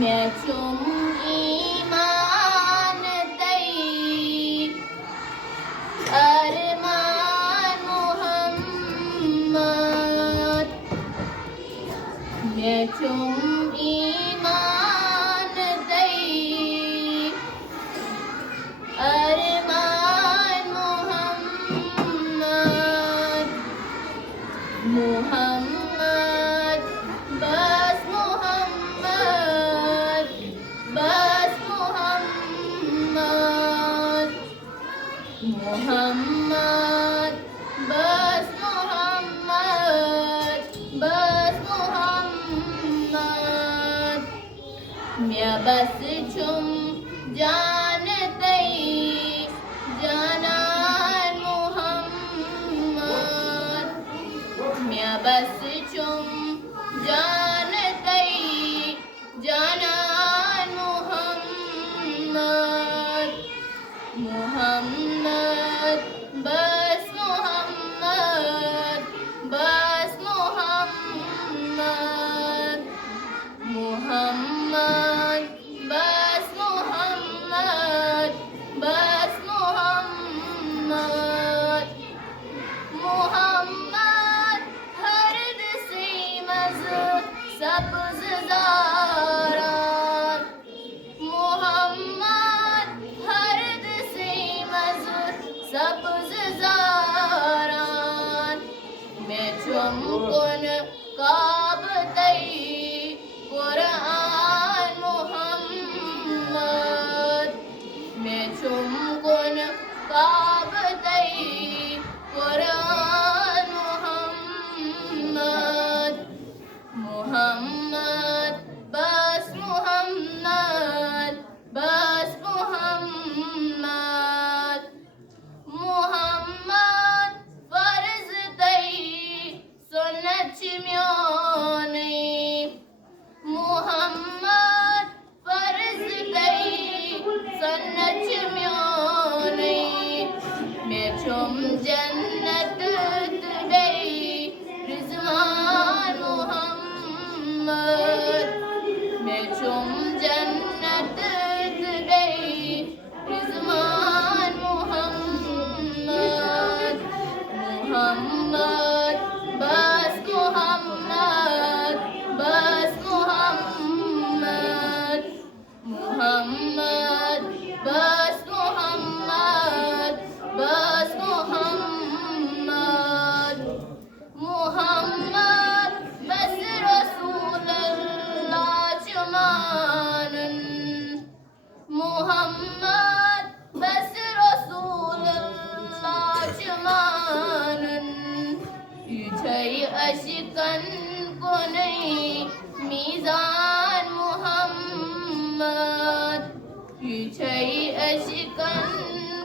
मैं चुम ईमान तई अरमान मोहम्मद मैं चुम ईमान तई अरमान मोहम्मद मोहम्मद बस मोहम्मद बस मोहम्मद मोहम्मद बस मोहम्मद बस मोहम्मद मैं बस चुम जान तई जानान मोहम्मद मैं बस चुम जान तई जानान मोहम्मद मोहम्मद बस मोहम्मद बस मोहम्मद मोहम्मद बस मोहम्मद बस मोहम्मद मोहम्मद हर्द से मज़ सब्ज़ ज़ारात मोहम्मद हर्द से मज़ सब्ज़ ज़ारात मैं चुमकुन काब तई कुरान मोहम्मद मैं चुमकुन काब तई कुरान मोहम्मद मोहम्मद बस मोहम्मद बस मोहम्मद मोहम्मद फर्ज तई सुन्नत म्योने मोहम्मद फर्ज तई सुन्नत म्योने मैं चुम जन्नत तई रिज़वान मोहम्मद मैं चुम जन्नत तई रिज़वान मोहम्मद मोहम्मद बस मोहम्मद बस मोहम्मद मोहम्मद बस मोहम्मद बस मोहम्मद मोहम्मद बस रसूलुल्लाह जमानन मोहम्मद बस रसूलुल्लाह जमानन yüce aşkın konuy mizan Muhammed yüce aşkın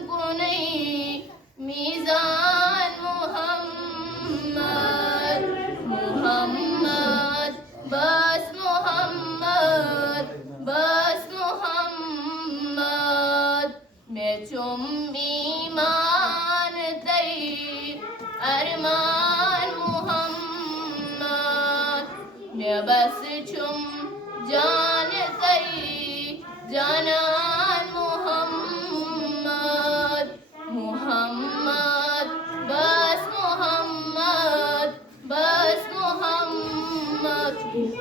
konuy mizan Muhammed Muhammed bas Muhammed bas Muhammed मैं चुम ईमान तई अरमान मोहम्मद मैं बस चुम जान तई जाना